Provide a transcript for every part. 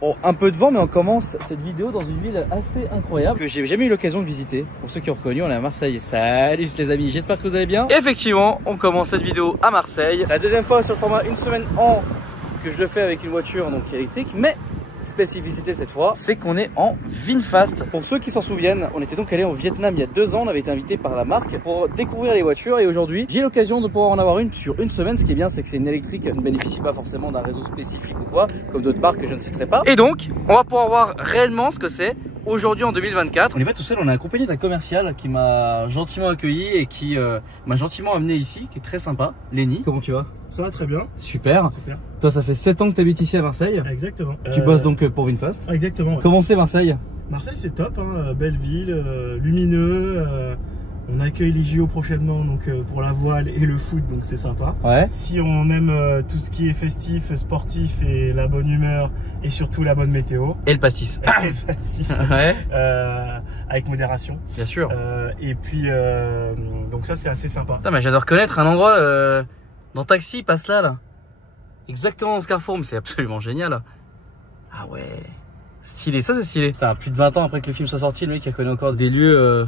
Bon, un peu de vent, mais on commence cette vidéo dans une ville assez incroyable que j'ai jamais eu l'occasion de visiter. Pour ceux qui ont reconnu, on est à Marseille. Salut les amis, j'espère que vous allez bien. Effectivement, on commence cette vidéo à Marseille. C'est la deuxième fois sur le format une semaine en que je le fais avec une voiture donc électrique, mais spécificité cette fois, c'est qu'on est en VinFast. Pour ceux qui s'en souviennent, on était donc allé au Vietnam il y a 2 ans, on avait été invité par la marque pour découvrir les voitures et aujourd'hui j'ai l'occasion de pouvoir en avoir une sur une semaine. Ce qui est bien, c'est que c'est une électrique, elle ne bénéficie pas forcément d'un réseau spécifique ou quoi, comme d'autres marques que je ne citerai pas. Et donc, on va pouvoir voir réellement ce que c'est aujourd'hui en 2024. On n'est pas tout seul, on est accompagné d'un commercial qui m'a gentiment accueilli et qui m'a gentiment amené ici, qui est très sympa. Lenny, comment tu vas? Ça va très bien. Super. Super. Toi, ça fait 7 ans que tu habites ici à Marseille. Exactement. Tu bosses donc pour VinFast. Exactement. Ouais. Comment c'est Marseille? Marseille, c'est top, hein. Belle ville, lumineux. On accueille les JO prochainement donc pour la voile et le foot, donc c'est sympa. Ouais. Si on aime tout ce qui est festif, sportif et la bonne humeur et surtout la bonne météo. Et le pastis. Et le pastis. Ouais. Avec modération. Bien sûr. Et puis donc ça c'est assez sympa. Putain, mais j'adore connaître un endroit dans Taxi, passe là. Exactement dans ce carrefour, mais c'est absolument génial. Ah ouais. Stylé, ça c'est stylé. Putain, plus de 20 ans après que le film soit sorti, le mec il connaît encore des lieux.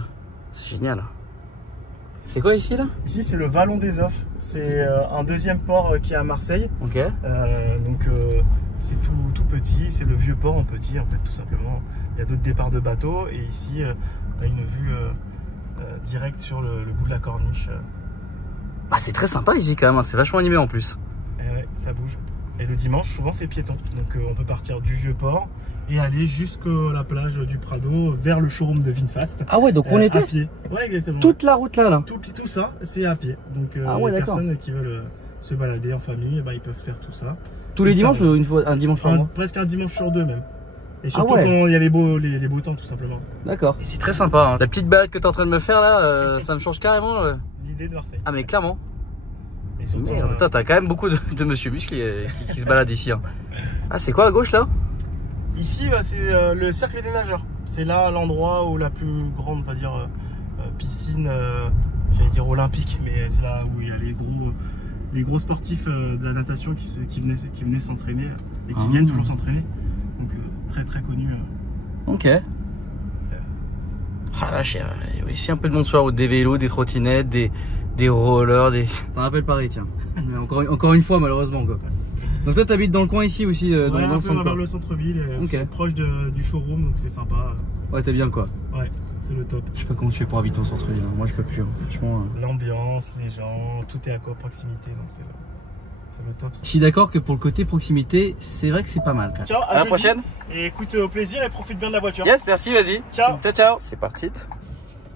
C'est génial. C'est quoi ici là? Ici c'est le Vallon des Offs. C'est un deuxième port qui est à Marseille. Ok. Donc c'est tout petit, c'est le vieux port en petit en fait tout simplement. Il y a d'autres départs de bateaux et ici tu as une vue directe sur le bout de la corniche. Ah c'est très sympa ici quand même, hein. C'est vachement animé en plus. Et ouais, ça bouge. Et le dimanche souvent c'est piéton. Donc on peut partir du vieux port et aller jusqu'à la plage du Prado vers le showroom de VinFast. Ah ouais, donc on était à pied. Ouais, exactement. toute la route là. Tout ça c'est à pied. Donc Ah ouais, les d'accord. personnes qui veulent se balader en famille, bah, ils peuvent faire tout ça. Tous les Et dimanches ça, ou une fois un dimanche par mois? presque un dimanche sur 2 même. Et surtout ouais. quand il y a les beaux temps tout simplement. D'accord. Et c'est très sympa, hein. La petite balade que tu es en train de me faire là, ça me change carrément. L'idée de Marseille. Ah mais clairement. Et surtout, Merde, t'as quand même beaucoup de monsieur musclé qui se baladent ici. Hein. Ah c'est quoi à gauche là? ici bah, c'est le cercle des nageurs. C'est là l'endroit où la plus grande, on va dire, piscine, j'allais dire olympique, mais c'est là où il y a les gros sportifs de la natation qui venaient s'entraîner et qui viennent toujours s'entraîner. Donc très très connu. Ok. Ah la vache, il y a ici un peu de monde sur la route, des vélos, des trottinettes, des rollers, des... T'en rappelles Paris, tiens. encore une fois malheureusement quoi. Donc toi t'habites dans le coin ici aussi, dans un le peu centre, vers le centre-ville, okay. Proche du showroom, donc c'est sympa. Ouais t'es bien quoi. Ouais, c'est le top. Je sais pas comment tu fais pour habiter au centre-ville, hein. Moi je peux plus, hein. Franchement. L'ambiance, les gens, tout est à proximité, donc c'est le top. Ça. Je suis d'accord que pour le côté proximité, c'est vrai que c'est pas mal. Quand même. Ciao, à la prochaine. Et écoute, au plaisir et profite bien de la voiture. Yes, merci, vas-y. Ciao. Ciao, ciao. C'est parti.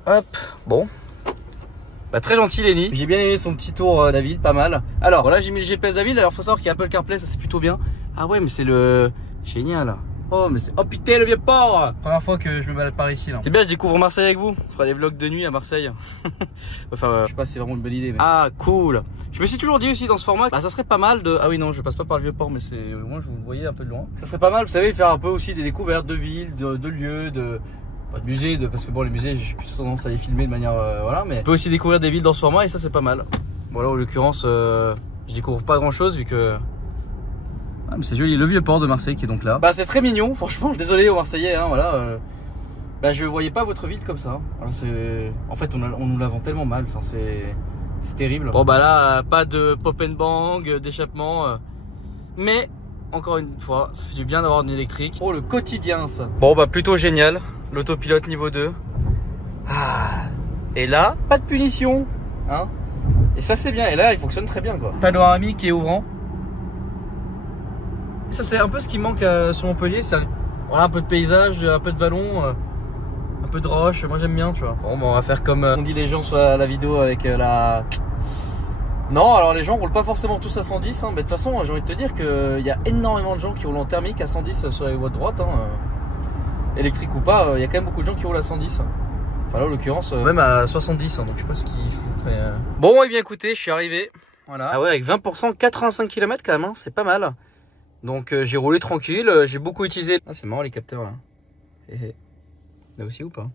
Hop, bon. Bah, très gentil Lenny. J'ai bien aimé son petit tour de la ville, pas mal. Alors voilà, j'ai mis le GPS de la ville. Alors faut savoir qu'il y a Apple CarPlay, ça c'est plutôt bien. Ah ouais, mais c'est le... Génial. Oh mais c'est... Oh putain le vieux port. Première fois que je me balade par ici là. C'est bien, je découvre Marseille avec vous. On fera des vlogs de nuit à Marseille. Enfin je sais pas si c'est vraiment une bonne idée mais... Ah cool. Je me suis toujours dit aussi dans ce format, bah ça serait pas mal de... Ah oui non, je passe pas par le vieux port mais c'est... Moi je vous le voyais un peu de loin. Ça serait pas mal, vous savez, faire un peu aussi des découvertes de villes, de lieux, de musées, parce que bon les musées j'ai plus tendance à les filmer de manière voilà, mais on peut aussi découvrir des villes dans ce format et ça c'est pas mal. Voilà, en l'occurrence je découvre pas grand chose vu que... Ah, mais c'est joli, le vieux port de Marseille qui est donc là. Bah c'est très mignon, franchement, désolé aux Marseillais, hein, voilà. Bah je voyais pas votre ville comme ça. Alors, en fait on nous la vend tellement mal, enfin c'est terrible. Bon bah là, pas de pop and bang, d'échappement. Mais encore une fois, ça fait du bien d'avoir une électrique. Oh le quotidien ça. Bon bah plutôt génial, l'autopilote niveau 2. Ah. Et là, pas de punition, hein. Et ça c'est bien, et là il fonctionne très bien quoi. Panoramique et ouvrant. Ça c'est un peu ce qui manque sur Montpellier, c'est voilà, un peu de paysage, un peu de vallon, un peu de roche, moi j'aime bien tu vois. Bon bah, on va faire comme on dit les gens sur la vidéo avec la... Non alors les gens roulent pas forcément tous à 110 hein, mais de toute façon j'ai envie de te dire qu'il y a énormément de gens qui roulent en thermique à 110 sur les voies de droite, hein, électrique ou pas, il y a quand même beaucoup de gens qui roulent à 110. Enfin là en l'occurrence même à 70 hein, donc je sais pas ce qu'ils foutent mais... Bon et bien écoutez je suis arrivé, voilà. Ah ouais avec 20% 85 km quand même, hein, c'est pas mal. Donc j'ai roulé tranquille, j'ai beaucoup utilisé... Ah c'est marrant les capteurs là. Là aussi ou pas?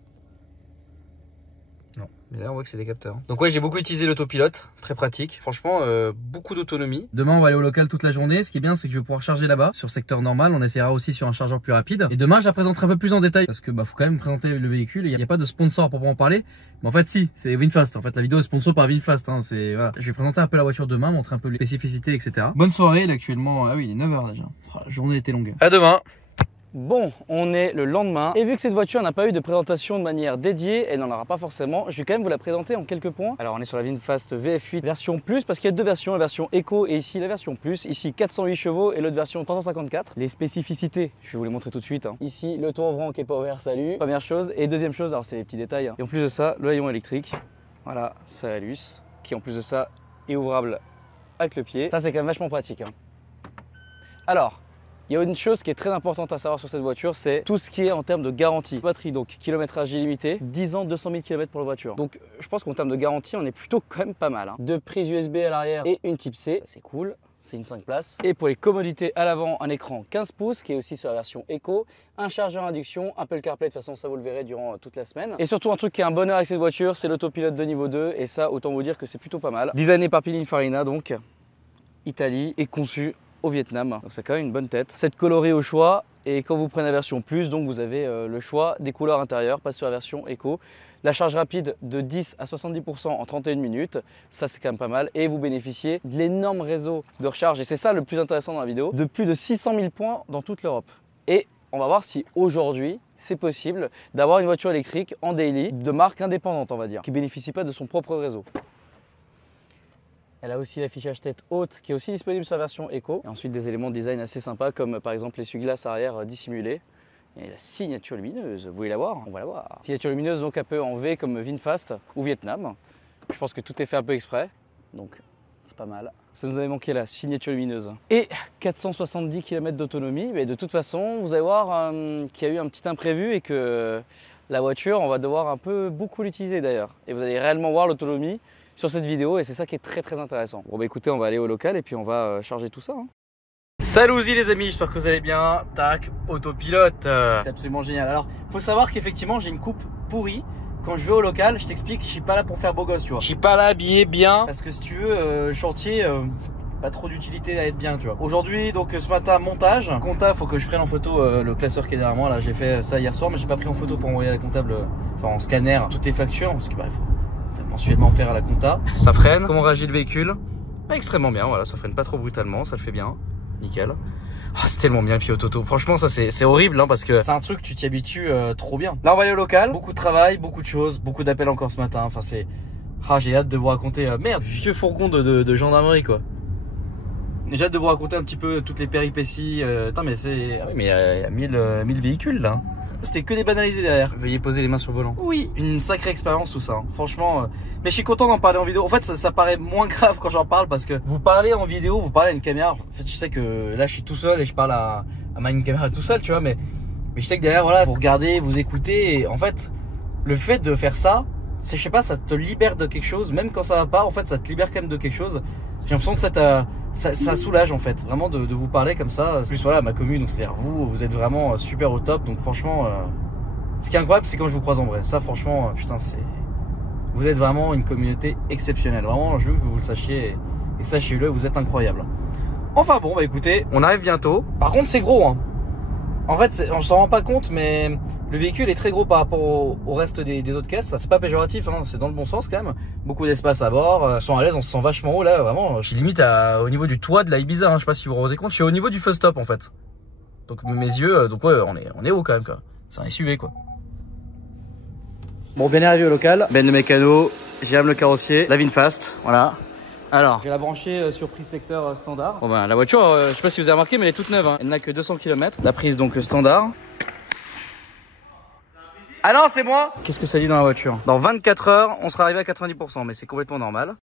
Non, mais là on voit que c'est des capteurs. Donc ouais, j'ai beaucoup utilisé l'autopilote, très pratique. Franchement, beaucoup d'autonomie. Demain on va aller au local toute la journée. Ce qui est bien, c'est que je vais pouvoir charger là-bas sur secteur normal. On essaiera aussi sur un chargeur plus rapide. Et demain je la présenterai un peu plus en détail parce que faut quand même présenter le véhicule. Il n'y a pas de sponsor pour en parler. Mais en fait si, c'est VinFast. En fait la vidéo est sponsor par VinFast. Hein. Voilà. Je vais présenter un peu la voiture demain, montrer un peu les spécificités, etc. Bonne soirée là actuellement. Ah oui, il est 9h déjà. Oh, la journée était longue. À demain. Bon, on est le lendemain et vu que cette voiture n'a pas eu de présentation de manière dédiée, elle n'en aura pas forcément, je vais quand même vous la présenter en quelques points. Alors on est sur la VinFast VF8 version Plus parce qu'il y a deux versions, la version Eco et ici la version Plus. Ici 408 chevaux et l'autre version 354. Les spécificités, je vais vous les montrer tout de suite. Ici le tour ouvrant qui est pas ouvert, salut. Première chose. Et deuxième chose, alors c'est les petits détails. Et en plus de ça, le haillon électrique, voilà, ça alluce, qui en plus de ça est ouvrable avec le pied. Ça c'est quand même vachement pratique. Alors, il y a une chose qui est très importante à savoir sur cette voiture, c'est tout ce qui est en termes de garantie. Batterie, donc kilométrage illimité, 10 ans, 200 000 km pour la voiture. Donc je pense qu'en termes de garantie, on est plutôt quand même pas mal. Deux prises USB à l'arrière et une type C, c'est cool. C'est une 5 places. Et pour les commodités à l'avant, un écran 15 pouces qui est aussi sur la version Eco, un chargeur induction, Apple CarPlay, de toute façon ça vous le verrez durant toute la semaine. Et surtout un truc qui est un bonheur avec cette voiture, c'est l'autopilote de niveau 2 et ça autant vous dire que c'est plutôt pas mal. Designé par Pininfarina donc, Italie et conçu au Vietnam, donc c'est quand même une bonne tête. Cette coloris au choix et quand vous prenez la version Plus, donc vous avez le choix des couleurs intérieures, pas sur la version Eco. La charge rapide de 10 à 70% en 31 minutes, ça c'est quand même pas mal et vous bénéficiez de l'énorme réseau de recharge et c'est ça le plus intéressant dans la vidéo, de plus de 600 000 points dans toute l'Europe. Et on va voir si aujourd'hui c'est possible d'avoir une voiture électrique en daily de marque indépendante on va dire, qui bénéficie pas de son propre réseau. Elle a aussi l'affichage tête haute qui est aussi disponible sur la version Eco. Et ensuite des éléments de design assez sympas comme par exemple l'essuie-glace arrière dissimulé. Et la signature lumineuse, vous voulez la voir? On va la voir. Signature lumineuse donc un peu en V comme VinFast ou Vietnam. Je pense que tout est fait un peu exprès. Donc c'est pas mal. Ça nous avait manqué la signature lumineuse. Et 470 km d'autonomie. Mais de toute façon, vous allez voir qu'il y a eu un petit imprévu et que la voiture, on va devoir beaucoup l'utiliser d'ailleurs. Et vous allez réellement voir l'autonomie sur cette vidéo et c'est ça qui est très intéressant. Bon bah écoutez, on va aller au local et puis on va charger tout ça. Salut les amis, j'espère que vous allez bien. Tac, autopilote. C'est absolument génial. Alors, faut savoir qu'effectivement, j'ai une coupe pourrie. Quand je vais au local, je t'explique, je suis pas là pour faire beau gosse, tu vois. Je suis pas là habillé bien parce que si tu veux, chantier, pas trop d'utilité à être bien, tu vois. Aujourd'hui, donc ce matin, montage. Compta, faut que je prenne en photo le classeur qui est derrière moi. Là, j'ai fait ça hier soir, mais j'ai pas pris en photo pour envoyer à la comptable, enfin en scanner, toutes les factures parce que bref. Mensuellement faire à la compta. Ça freine. Comment réagit le véhicule? Extrêmement bien, voilà, ça freine pas trop brutalement, ça le fait bien. Nickel. Oh, c'est tellement bien le pilote auto. Franchement, ça c'est horrible parce que c'est un truc, tu t'y habitues trop bien. Là, on va aller au local. Beaucoup de travail, beaucoup de choses, beaucoup d'appels encore ce matin. Enfin, c'est. Ah, j'ai hâte de vous raconter. Merde, vieux fourgon de gendarmerie quoi. J'ai hâte de vous raconter un petit peu toutes les péripéties. Attends, mais c'est. Ah oui, mais il y a 1000 véhicules là. C'était que des banalisés derrière. Veuillez poser les mains sur le volant. Oui, une sacrée expérience tout ça. Hein. Franchement, mais je suis content d'en parler en vidéo. En fait, ça paraît moins grave quand j'en parle parce que vous parlez en vidéo, vous parlez à une caméra. En fait, je sais que là, je suis tout seul et je parle à une caméra tout seul, tu vois. Mais je sais que derrière, voilà, vous regardez, vous écoutez. Et en fait, le fait de faire ça, c'est, je sais pas, ça te libère de quelque chose. Même quand ça va pas, en fait, ça te libère quand même de quelque chose. J'ai l'impression que ça soulage en fait, vraiment de vous parler comme ça. Plus voilà, ma commune, donc c'est-à-dire vous êtes vraiment super au top. Donc franchement, ce qui est incroyable, c'est quand je vous croise en vrai. Ça franchement, putain, vous êtes vraiment une communauté exceptionnelle. Vraiment, je veux que vous le sachiez et sachez-le, vous êtes incroyable. Enfin bon, bah écoutez, on arrive bientôt. Par contre, c'est gros, hein. En fait, on s'en rend pas compte, mais le véhicule est très gros par rapport au reste des autres caisses. C'est pas péjoratif, hein, c'est dans le bon sens quand même. Beaucoup d'espace à bord, on se sent à l'aise, on se sent vachement haut là, vraiment. Je suis limite au niveau du toit de la Ibiza, hein, je sais pas si vous vous rendez compte, je suis au niveau du feu stop en fait. Donc mes yeux, donc ouais, on est haut quand même quoi. C'est un SUV quoi. Bon, bien arrivé au local. Ben le mécano, JM le carrossier, la VinFast, voilà. Alors, je vais la brancher sur prise secteur standard. Bon ben, la voiture, je sais pas si vous avez remarqué, mais elle est toute neuve. Hein. Elle n'a que 200 km. La prise donc standard. Ah non, c'est moi. Qu'est-ce que ça dit dans la voiture? Dans 24 heures, on sera arrivé à 90%, mais c'est complètement normal.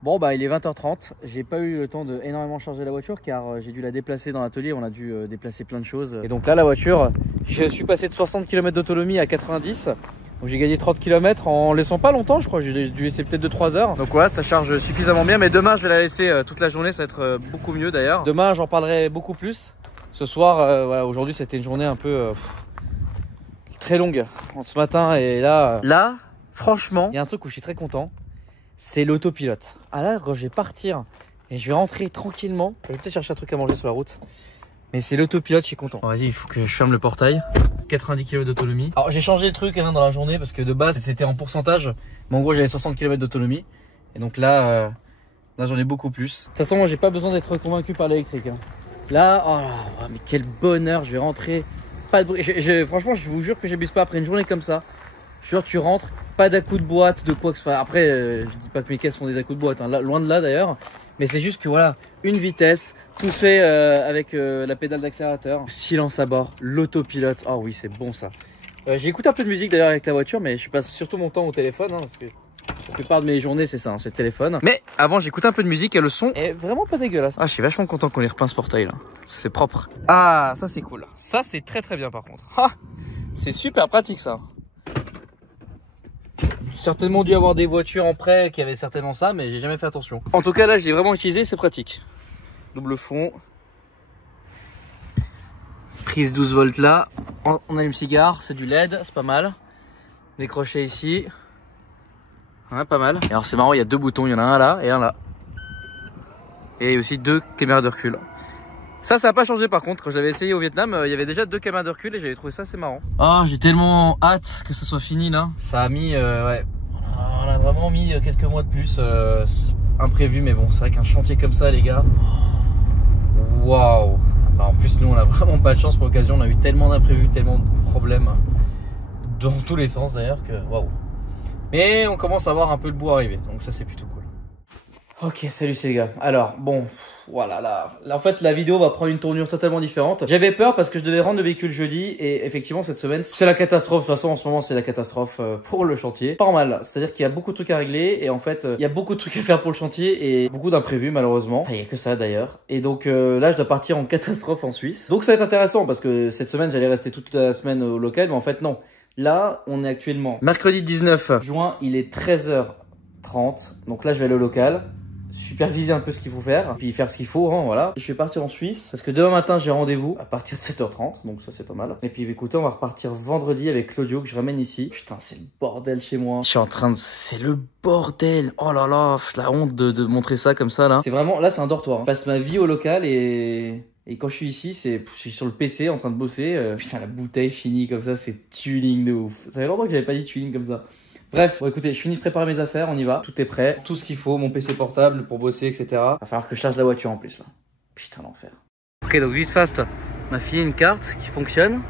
Bon bah il est 20h30, j'ai pas eu le temps de énormément charger la voiture car j'ai dû la déplacer dans l'atelier, on a dû déplacer plein de choses. Et donc là la voiture, je suis passé de 60 km d'autonomie à 90. Donc j'ai gagné 30 km en laissant pas longtemps, je crois, j'ai dû laisser peut-être 2-3 heures. Donc voilà, ça charge suffisamment bien, mais demain je vais la laisser toute la journée, ça va être beaucoup mieux d'ailleurs. Demain j'en parlerai beaucoup plus. Ce soir, voilà, aujourd'hui c'était une journée un peu très longue ce matin et là... franchement, il y a un truc où je suis très content, c'est l'autopilote. Ah là, quand je vais partir et je vais rentrer tranquillement, je vais peut-être chercher un truc à manger sur la route. Mais c'est l'autopilote, je suis content. Vas-y, il faut que je ferme le portail. 90 km d'autonomie. Alors j'ai changé le truc dans la journée parce que de base c'était en pourcentage. Mais en gros j'avais 60 km d'autonomie. Et donc là, là j'en ai beaucoup plus. De toute façon moi j'ai pas besoin d'être convaincu par l'électrique. Hein. Là, oh là, mais quel bonheur, je vais rentrer. Pas de bruit. Franchement je vous jure que j'abuse pas après une journée comme ça. Je jure tu rentres, pas d'à-coup de boîte, de quoi que ce soit. Après je dis pas que mes caisses font des à-coup de boîte, hein. Là, loin de là d'ailleurs. Mais c'est juste que voilà, une vitesse, tout se fait avec la pédale d'accélérateur. Silence à bord, l'autopilote. Ah oui, c'est bon ça. J'écoute un peu de musique d'ailleurs avec la voiture, mais je passe surtout mon temps au téléphone. Hein, parce que la plupart de mes journées, c'est ça, hein, c'est le téléphone. Mais avant, j'écoute un peu de musique et le son est vraiment pas dégueulasse. Ah, je suis vachement content qu'on ait repeint ce portail là. Ça fait propre. Ah, ça c'est cool. Ça, c'est très très bien par contre. Ah, c'est super pratique ça. Certainement dû avoir des voitures en prêt qui avaient certainement ça, mais j'ai jamais fait attention. En tout cas là, je l'ai vraiment utilisé, c'est pratique. Double fond. Prise 12 volts là. On allume cigare, c'est du LED, c'est pas mal. Des crochets ici. Ouais, pas mal. Et alors c'est marrant, il y a deux boutons, il y en a un là et un là. Et aussi deux caméras de recul. Ça n'a pas changé par contre. Quand j'avais essayé au Vietnam, il y avait déjà deux caméras de recul et j'avais trouvé ça assez marrant. Ah, j'ai tellement hâte que ça soit fini là. Ça a mis, ouais, on a vraiment mis quelques mois de plus. Imprévu, mais bon, c'est vrai qu'un chantier comme ça, les gars. Waouh. Bah, en plus, nous, on a vraiment pas de chance pour l'occasion. On a eu tellement d'imprévus, tellement de problèmes dans tous les sens d'ailleurs que waouh. Mais on commence à voir un peu le bout arriver, donc ça c'est plutôt cool. Ok, salut les gars. Alors bon, voilà, là en fait la vidéo va prendre une tournure totalement différente. J'avais peur parce que je devais rendre le véhicule jeudi et effectivement cette semaine c'est la catastrophe. De toute façon en ce moment c'est la catastrophe pour le chantier. Pas mal, c'est-à-dire qu'il y a beaucoup de trucs à régler et en fait il y a beaucoup de trucs à faire pour le chantier et beaucoup d'imprévus malheureusement. Enfin, il y a que ça d'ailleurs. Et donc là je dois partir en catastrophe en Suisse. Donc ça va être intéressant parce que cette semaine j'allais rester toute la semaine au local mais en fait non. Là on est actuellement mercredi 19 juin, il est 13h30. Donc là je vais aller au local. Superviser un peu ce qu'il faut faire, puis faire ce qu'il faut, hein, voilà. Je vais partir en Suisse, parce que demain matin j'ai rendez-vous à partir de 7h30, donc ça c'est pas mal. Et puis écoutez, on va repartir vendredi avec Claudio, que je ramène ici. Putain, c'est le bordel chez moi. Je suis en train de... C'est le bordel. Oh là là, la honte de montrer ça comme ça, là. C'est vraiment... Là, c'est un dortoir. Hein. Je passe ma vie au local et quand je suis ici, je suis sur le PC en train de bosser. Putain, la bouteille finie comme ça, c'est tuning de ouf. Ça fait longtemps que j'avais pas dit tuning comme ça. Bref, bon écoutez, je finis de préparer mes affaires, on y va. Tout est prêt, tout ce qu'il faut, mon PC portable pour bosser, etc. Va falloir que je charge la voiture en plus là. Putain l'enfer. Ok, donc vite fast, on m'a filé une carte qui fonctionne.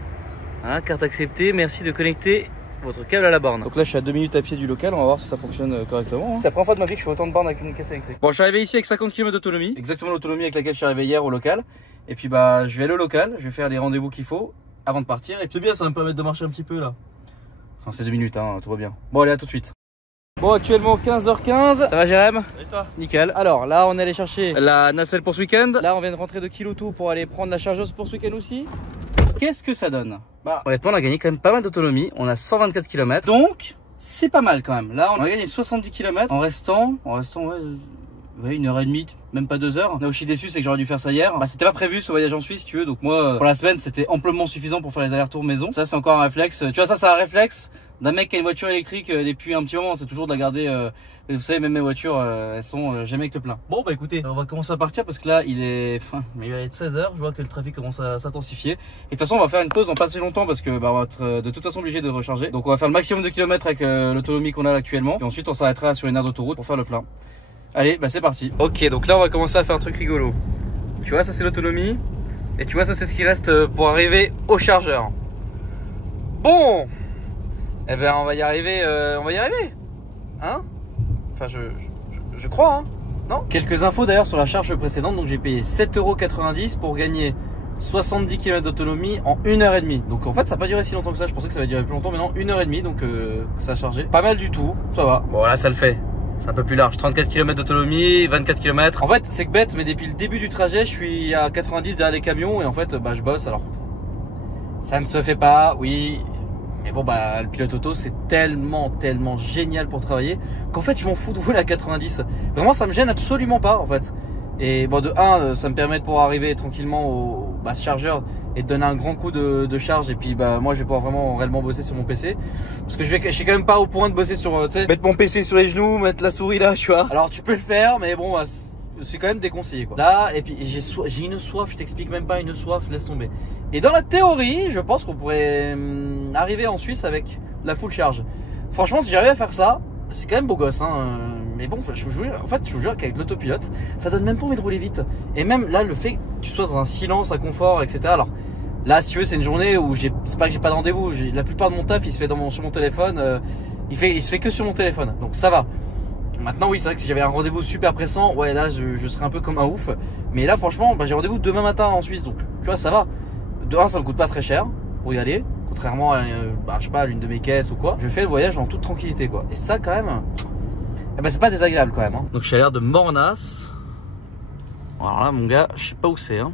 Hein, carte acceptée, merci de connecter votre câble à la borne. Donc là je suis à 2 minutes à pied du local, on va voir si ça fonctionne correctement. Hein. C'est la première fois de ma vie que je fais autant de bornes avec une caisse électrique. Bon, je suis arrivé ici avec 50 km d'autonomie, exactement l'autonomie avec laquelle je suis arrivé hier au local. Et puis bah je vais aller au local, je vais faire les rendez-vous qu'il faut avant de partir. Et puis c'est bien, ça va me permettre de marcher un petit peu là. Enfin, c'est 2 minutes, hein, tout va bien. Bon, allez, à tout de suite. Bon, actuellement 15h15. Ça va, Jérém? Et toi? Nickel. Alors là, on est allé chercher la nacelle pour ce week-end. Là, on vient de rentrer de Kilotou pour aller prendre la chargeuse pour ce week-end aussi. Qu'est-ce que ça donne? Bah, honnêtement, on a gagné quand même pas mal d'autonomie. On a 124 km. Donc, c'est pas mal quand même. Là, on a gagné 70 km en restant, ouais, 1h30, même pas 2 heures. Là où je suis déçu, c'est que j'aurais dû faire ça hier. Bah, c'était pas prévu ce voyage en Suisse, tu veux. Donc moi, pour la semaine, c'était amplement suffisant pour faire les allers-retours maison. Ça, c'est encore un réflexe. Tu vois, ça, c'est un réflexe d'un mec qui a une voiture électrique depuis un petit moment. C'est toujours de la garder. Vous savez, même mes voitures, elles sont jamais avec le plein. Bon, bah écoutez, on va commencer à partir parce que là, il va être 16 h. Je vois que le trafic commence à s'intensifier. Et de toute façon, on va faire une pause en pas assez longtemps parce que bah, on va être de toute façon obligé de recharger. Donc on va faire le maximum de kilomètres avec l'autonomie qu'on a actuellement. Et ensuite, on s'arrêtera sur une aire d'autoroute pour faire le plein. Allez, bah c'est parti. Ok, donc là on va commencer à faire un truc rigolo. Tu vois, ça c'est l'autonomie. Et tu vois, ça c'est ce qui reste pour arriver au chargeur. Bon, eh ben on va y arriver, hein. Enfin je crois, hein. Non. Quelques infos d'ailleurs sur la charge précédente. Donc j'ai payé 7,90 € pour gagner 70 km d'autonomie en 1h30. Donc en fait ça n'a pas duré si longtemps que ça. Je pensais que ça allait durer plus longtemps, mais non, 1h30. Donc ça a chargé. Pas mal du tout, ça va. Bon là ça le fait. C'est un peu plus large, 34 km d'autonomie, 24 km. En fait, c'est que bête, mais depuis le début du trajet, je suis à 90 derrière les camions et en fait, bah, je bosse. Alors, ça ne se fait pas, oui. Mais bon, bah, le pilote auto, c'est tellement génial pour travailler qu'en fait, je m'en fous de rouler à 90. Vraiment, ça me gêne absolument pas, en fait. Et bon, de 1, ça me permet de pouvoir arriver tranquillement au chargeur et te donner un grand coup de charge. Et puis bah moi je vais pouvoir vraiment réellement bosser sur mon PC. Parce que je suis quand même pas au point de bosser sur, tu sais, mettre mon PC sur les genoux, mettre la souris là, tu vois. Alors tu peux le faire, mais bon, bah, c'est quand même déconseillé quoi. Là, et puis j'ai une soif, je t'explique même pas, une soif, laisse tomber. Et dans la théorie, je pense qu'on pourrait arriver en Suisse avec la full charge. Franchement, si j'arrive à faire ça, c'est quand même beau gosse, hein. Mais bon, je vous jure qu'avec l'autopilote, ça donne même pas envie de rouler vite. Et même là, le fait que tu sois dans un silence, un confort, etc. Alors là, si tu veux, c'est une journée où c'est pas que j'ai pas de rendez-vous. La plupart de mon taf, il se fait sur mon téléphone. Il se fait que sur mon téléphone. Donc ça va. Maintenant, oui, c'est vrai que si j'avais un rendez-vous super pressant, ouais, là, je serais un peu comme un ouf. Mais là, franchement, bah, j'ai rendez-vous demain matin en Suisse. Donc, tu vois, ça va. De un, ça me coûte pas très cher pour y aller. Contrairement à, je sais pas, l'une de mes caisses ou quoi. Je fais le voyage en toute tranquillité, quoi. Et ça, quand même, eh ben, c'est pas désagréable quand même, hein. Donc, j'ai l'air de mornasse. Alors là, mon gars, je sais pas où c'est, hein.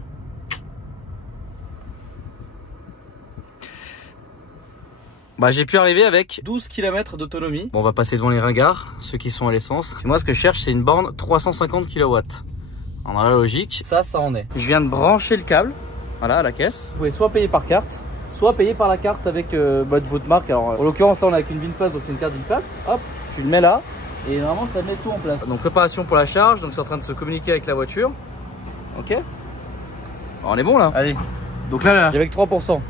Bah, j'ai pu arriver avec 12 km d'autonomie. Bon, on va passer devant les ringards, ceux qui sont à l'essence. Moi, ce que je cherche, c'est une borne 350 kW. Dans la logique, ça en est. Je viens de brancher le câble, voilà, à la caisse. Vous pouvez soit payer par carte, soit payer par la carte avec votre marque. Alors, en l'occurrence, là, on a avec une VinFast, donc c'est une carte VinFast. Hop, tu le mets là, et normalement, ça met tout en place. Donc, préparation pour la charge, donc c'est en train de se communiquer avec la voiture. Ok. Alors, on est bon là. Allez. Donc là, j'ai avec 3%.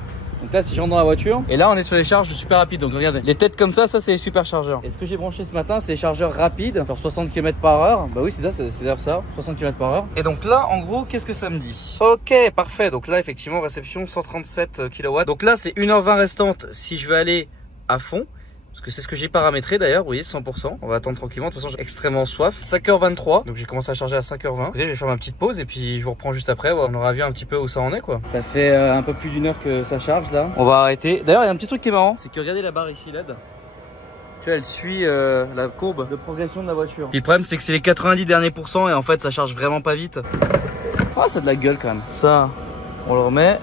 Donc là, si je rentre dans la voiture, et là on est sur les charges super rapides. Donc regardez, les têtes comme ça c'est les superchargeurs. Et ce que j'ai branché ce matin, c'est les chargeurs rapides, genre 60 km/h. Bah oui, c'est d'ailleurs ça, 60 km/h. Et donc là, en gros, qu'est-ce que ça me dit? Ok, parfait. Donc là, effectivement, réception 137 kW. Donc là, c'est 1h20 restante si je veux aller à fond. Parce que c'est ce que j'ai paramétré d'ailleurs, vous voyez, 100%. On va attendre tranquillement, de toute façon j'ai extrêmement soif. 5h23, donc j'ai commencé à charger à 5h20. Écoutez, je vais faire ma petite pause et puis je vous reprends juste après. On aura vu un petit peu où ça en est quoi. Ça fait un peu plus d'une heure que ça charge là. On va arrêter. D'ailleurs, il y a un petit truc qui est marrant, c'est que regardez la barre ici LED. Tu vois, elle suit la courbe de progression de la voiture. Puis le problème, c'est que c'est les 90 derniers pourcents et en fait, ça charge vraiment pas vite. Ah, ça a de la gueule quand même. Ça, on le remet.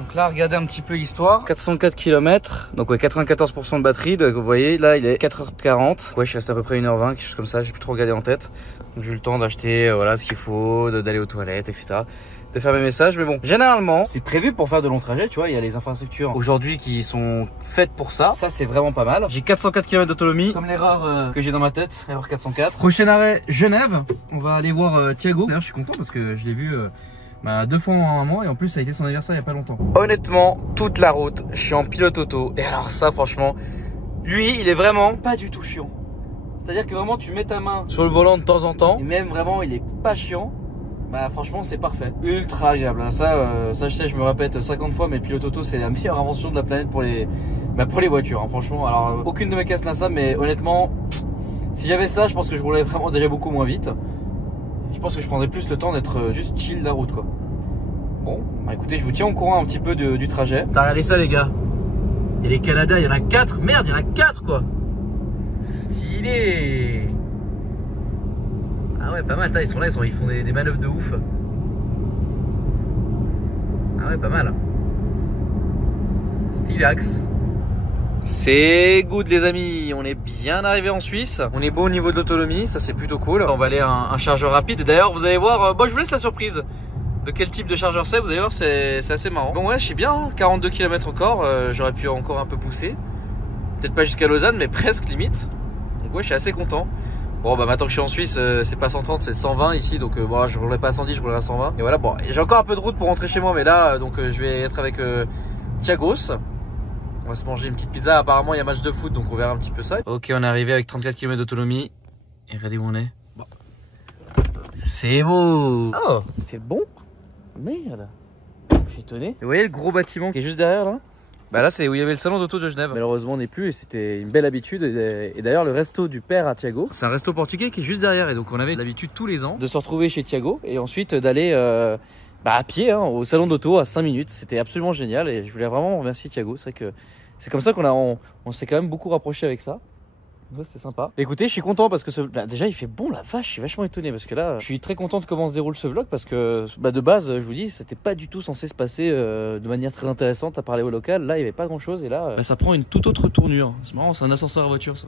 Donc là, regardez un petit peu l'histoire. 404 km, donc ouais, 94% de batterie. Donc vous voyez, là, il est 4h40. Ouais, je reste à peu près 1h20, quelque chose comme ça. J'ai plus trop regardé en tête. Donc j'ai eu le temps d'acheter voilà ce qu'il faut, d'aller aux toilettes, etc. De faire mes messages. Mais bon, généralement, c'est prévu pour faire de longs trajets. Tu vois, il y a les infrastructures aujourd'hui qui sont faites pour ça. Ça, c'est vraiment pas mal. J'ai 404 km d'autonomie. Comme l'erreur que j'ai dans ma tête, erreur 404. Prochain arrêt, Genève. On va aller voir Thiago. D'ailleurs, je suis content parce que je l'ai vu... 2 fois en un mois et en plus ça a été son anniversaire il n'y a pas longtemps. Honnêtement, toute la route, je suis en pilote auto. Et alors ça franchement, lui il est vraiment pas du tout chiant. C'est-à-dire que vraiment tu mets ta main sur le volant de temps en temps. Et même vraiment il est pas chiant. Bah franchement c'est parfait. Ultra agréable. Ça je sais, je me répète 50 fois, mais pilote auto c'est la meilleure invention de la planète pour les voitures. Hein, franchement, alors aucune de mes caisses n'a ça, mais honnêtement, si j'avais ça, je pense que je roulais vraiment déjà beaucoup moins vite. Je pense que je prendrais plus le temps d'être juste chill la route quoi. Bon, bah écoutez, je vous tiens au courant un petit peu du trajet. T'as regardé ça les gars? Et les Canada, il y en a 4, merde, il y en a 4 quoi. Stylé. Ah ouais, pas mal, ils sont là, ils font des manœuvres de ouf. Ah ouais, pas mal. Stylax. C'est good les amis, on est bien arrivé en Suisse. On est beau au niveau de l'autonomie, ça c'est plutôt cool. On va aller à un chargeur rapide. D'ailleurs vous allez voir, bon je vous laisse la surprise de quel type de chargeur c'est. Vous allez voir, c'est assez marrant. Bon ouais, je sais bien, hein, 42 km encore, j'aurais pu encore un peu pousser. Peut-être pas jusqu'à Lausanne, mais presque limite. Donc ouais, je suis assez content. Bon bah maintenant que je suis en Suisse, c'est pas 130, c'est 120 ici. Donc bon, je roulerai pas à 110, je roulerai à 120. Et voilà, bon, j'ai encore un peu de route pour rentrer chez moi. Mais là, donc je vais être avec Thiagos. On va se manger une petite pizza. Apparemment, il y a match de foot, donc on verra un petit peu ça. Ok, on est arrivé avec 34 km d'autonomie. Et regardez où on est. Bon. C'est beau. Oh, il fait bon. Merde. Je suis étonné. Vous voyez le gros bâtiment qui est juste derrière là? Bah là, c'est où il y avait le salon d'auto de Genève. Malheureusement, on n'est plus et c'était une belle habitude. Et d'ailleurs, le resto du père à Thiago, c'est un resto portugais qui est juste derrière. Et donc, on avait l'habitude tous les ans de se retrouver chez Thiago et ensuite d'aller à pied au salon d'auto à 5 minutes. C'était absolument génial et je voulais vraiment remercier Thiago. C'est vrai que c'est comme ça qu'on s'est quand même beaucoup rapproché avec ça. Donc c'était sympa. Écoutez, je suis content parce que déjà il fait bon la vache, je suis vachement étonné parce que là je suis très content de comment se déroule ce vlog parce que de base je vous dis c'était pas du tout censé se passer de manière très intéressante à parler au local. Là il n'y avait pas grand chose et là ça prend une toute autre tournure. C'est marrant, c'est un ascenseur à voiture ça.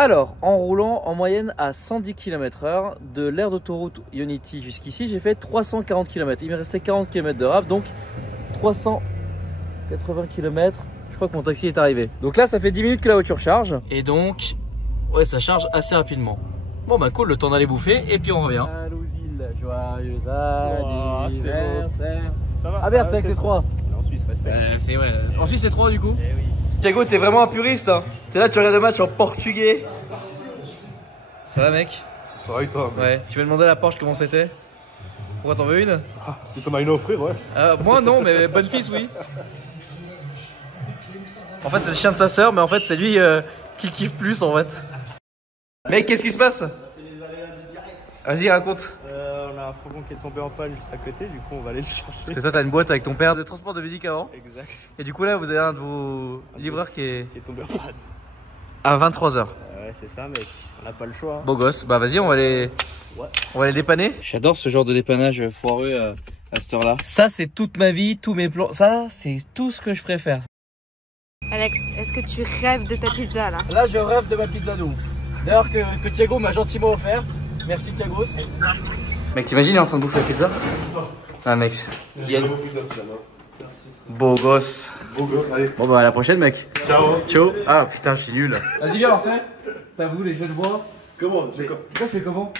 Alors, en roulant en moyenne à 110 km/h de l'aire d'autoroute Ionity jusqu'ici, j'ai fait 340 km. Il me restait 40 km de rap, donc 380 km. Je crois que mon taxi est arrivé. Donc là, ça fait 10 minutes que la voiture charge. Et donc, ouais, ça charge assez rapidement. Bon, bah cool, le temps d'aller bouffer et puis on revient. Joyeux anniversaire. Ah merde, c'est avec les 3. En Suisse, respect. C'est vrai. En Suisse, c'est 3 du coup. Eh oui. Thiago, t'es vraiment un puriste. Hein. T'es là, tu regardes le match en portugais. Ça va, mec? Ça va et toi? Ouais. Tu m'as demandé la Porsche comment c'était? Pourquoi t'en veux une? Ah, c'est Thomas une à offrir, ouais. Moi non, mais bonne fils, oui. En fait, c'est le chien de sa sœur, mais en fait, c'est lui qui kiffe plus en fait. Mec, qu'est-ce qui se passe? Vas-y, raconte. On a un fourgon qui est tombé en panne juste à côté, du coup on va aller le chercher. Parce que toi t'as une boîte avec ton père de transport de médicaments. Exact. Et du coup là vous avez un de vos livreurs qui est tombé en panne. à 23h. Ouais, c'est ça mec, on n'a pas le choix. Beau gosse, bah vas-y on va les dépanner. J'adore ce genre de dépannage foireux à cette heure-là. Ça c'est toute ma vie, tous mes plans, ça c'est tout ce que je préfère. Alex, est-ce que tu rêves de ta pizza là? Là je rêve de ma pizza de ouf. D'ailleurs que Thiago m'a gentiment offerte. Merci Thiago. Mec, t'imagines, il est en train de bouffer la pizza? Ah, mec. Beau gosse. Beau gosse, allez. Bon, bah, à la prochaine, mec. Ciao. Ciao. Ah, putain, je suis nul. Vas-y, viens, on fait. T'as vu les jeux de bois? Comment? Tu fais comment?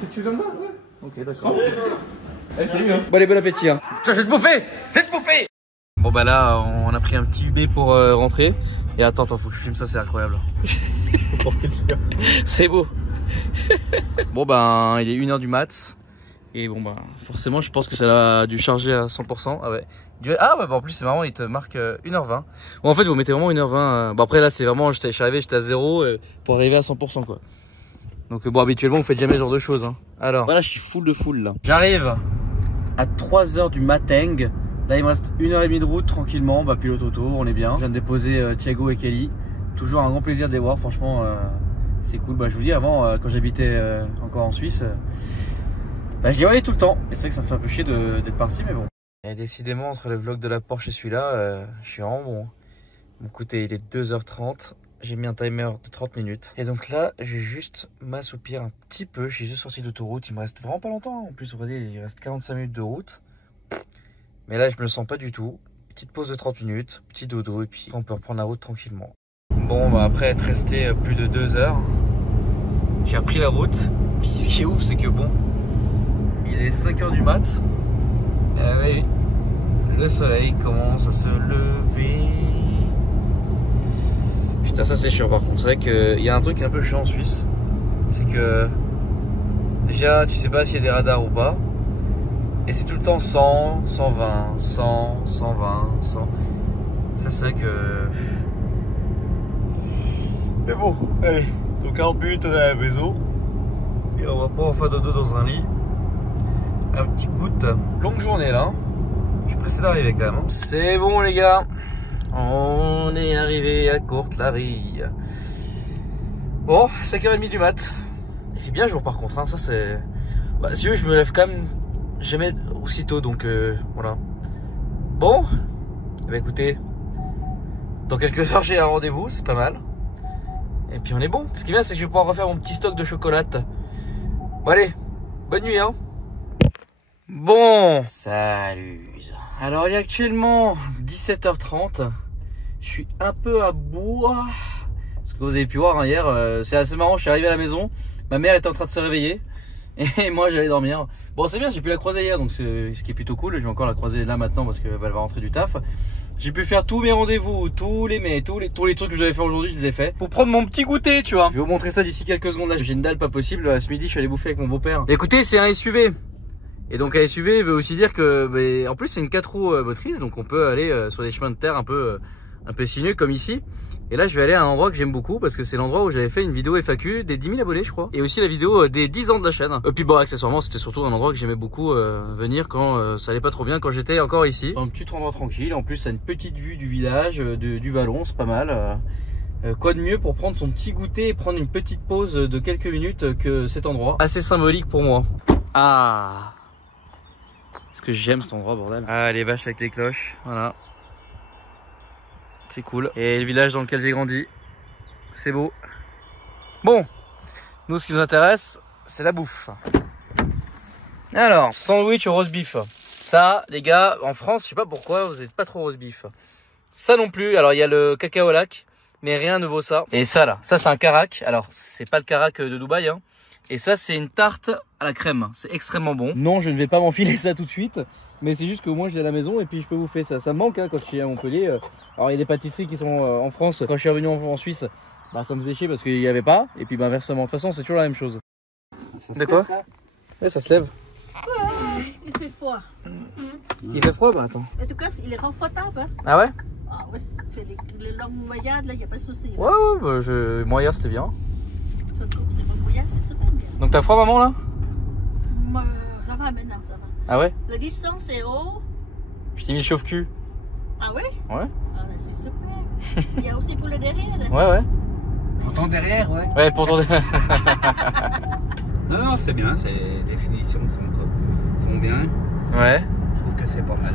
Tu fais comme ça? Ouais. Ok, d'accord. Allez, salut, hein. Bon, allez, bon appétit, hein. Putain, je vais te bouffer! Je vais te bouffer! Bon, bah là, on a pris un petit UB pour rentrer. Et attends, faut que je filme ça, c'est incroyable. C'est beau. Bon, ben, il est 1h du mat. Et bon bah forcément je pense que ça a dû charger à 100%. Ah ouais. Ah ouais bah en plus c'est marrant, il te marque 1h20. Bon en fait vous mettez vraiment 1h20. Bon après là c'est vraiment, je suis arrivé, j'étais à 0 pour arriver à 100% quoi. Donc bon habituellement vous faites jamais ce genre de choses hein. Alors voilà je suis full là. J'arrive à 3h du matin. Là il me reste 1h30 de route tranquillement. Bah pilote auto, on est bien. Je viens de déposer Thiago et Kelly. Toujours un grand plaisir de les voir franchement c'est cool. Bah je vous dis avant quand j'habitais encore en Suisse bah, je les voyais tout le temps, et c'est vrai que ça me fait un peu chier d'être parti, mais bon. Et décidément, entre le vlog de la Porsche et celui-là, je suis vraiment bon. Bon, écoutez, il est 2h30, j'ai mis un timer de 30 minutes. Et donc là, je vais juste m'assoupir un petit peu. Je suis juste sorti d'autoroute, il me reste vraiment pas longtemps. En plus, il reste 45 minutes de route. Mais là, je me le sens pas du tout. Petite pause de 30 minutes, petit dodo, et puis on peut reprendre la route tranquillement. Bon, bah, après être resté plus de 2 heures, j'ai repris la route. Puis ce qui est ouf, c'est que bon, il est 5h du mat. Et le soleil commence à se lever. Putain ça c'est chiant par contre. C'est vrai qu'il y a un truc qui est un peu chiant en Suisse. C'est que déjà tu sais pas s'il y a des radars ou pas. Et c'est tout le temps 100, 120, 100, 120, 100. Ça c'est vrai que... Mais bon, allez. Donc 40 minutes on est à la maison. Et on va pas en faire dodo dans un lit. Un petit goutte. Longue journée là. Je suis pressé d'arriver quand même. C'est bon les gars. On est arrivé à Courtelary. Bon, 5h30 du mat. Il fait bien jour par contre. Hein. Ça c'est... Bah, si je me lève quand même jamais aussitôt. Donc voilà. Bon. Bah écoutez. Dans quelques heures j'ai un rendez-vous. C'est pas mal. Et puis on est bon. Ce qui est bien c'est que je vais pouvoir refaire mon petit stock de chocolat. Bon allez. Bonne nuit hein. Bon, salut. Alors il est actuellement 17h30. Je suis un peu à bout. Ce que vous avez pu voir hein, hier, c'est assez marrant. Je suis arrivé à la maison. Ma mère était en train de se réveiller. Et moi j'allais dormir. Bon c'est bien, j'ai pu la croiser hier. Donc c'est ce qui est plutôt cool. Je vais encore la croiser là maintenant parce qu'elle va rentrer du taf. J'ai pu faire tous mes rendez-vous, tous les trucs que j'avais fait aujourd'hui, je les ai fait. Pour prendre mon petit goûter, tu vois. Je vais vous montrer ça d'ici quelques secondes. Là j'ai une dalle pas possible. Ce midi je suis allé bouffer avec mon beau-père. Écoutez c'est un SUV. Et donc un SUV veut aussi dire que, en plus c'est une 4 roues motrice, donc on peut aller sur des chemins de terre un peu sinueux comme ici. Et là je vais aller à un endroit que j'aime beaucoup parce que c'est l'endroit où j'avais fait une vidéo FAQ des 10 000 abonnés je crois. Et aussi la vidéo des 10 ans de la chaîne. Et puis bon accessoirement c'était surtout un endroit que j'aimais beaucoup venir quand ça allait pas trop bien, quand j'étais encore ici. Un petit endroit tranquille, en plus ça a une petite vue du village, du vallon, c'est pas mal. Quoi de mieux pour prendre son petit goûter et prendre une petite pause de quelques minutes que cet endroit. Assez symbolique pour moi. Ah, parce que j'aime cet endroit bordel. Ah les vaches avec les cloches, voilà. C'est cool. Et le village dans lequel j'ai grandi, c'est beau. Bon, nous ce qui nous intéresse, c'est la bouffe. Alors, sandwich au roast beef. Ça, les gars, en France, je sais pas pourquoi, vous n'êtes pas trop roast beef. Ça non plus, alors il y a le cacao au lac, mais rien ne vaut ça. Et ça là, ça c'est un carac. Alors, c'est pas le carac de Dubaï, hein. Et ça, c'est une tarte à la crème. C'est extrêmement bon. Non, je ne vais pas m'enfiler ça tout de suite. Mais c'est juste que moi, je l'ai à la maison et puis je peux vous faire ça. Ça me manque hein, quand je suis à Montpellier. Alors, il y a des pâtisseries qui sont en France. Quand je suis revenu en Suisse, bah, ça me faisait chier parce qu'il n'y avait pas. Et puis, bah, inversement. De toute façon, c'est toujours la même chose. De quoi? Ouais, ça se lève. Il fait froid. Il fait froid? Bah, attends. En tout cas, il est confortable. Hein? Ah ouais? Ah ouais. Fait les longues voyages, là, il n'y a pas de souci. Ouais, ouais, bah, moi hier, c'était bien. Je trouve que c'est bon voyage, c'est super bien. Donc, t'as froid, maman, là? Ça va maintenant, ça va. Ah ouais? La distance est haut. Je t'ai mis le chauffe-cul. Ah ouais? Ouais. Ah là, c'est super. Il y a aussi pour le derrière. Ouais, ouais. Pour ton derrière, ouais. Ouais, pour ton derrière. Non, c'est bien, les finitions sont bien. Ouais. Je trouve que c'est pas mal.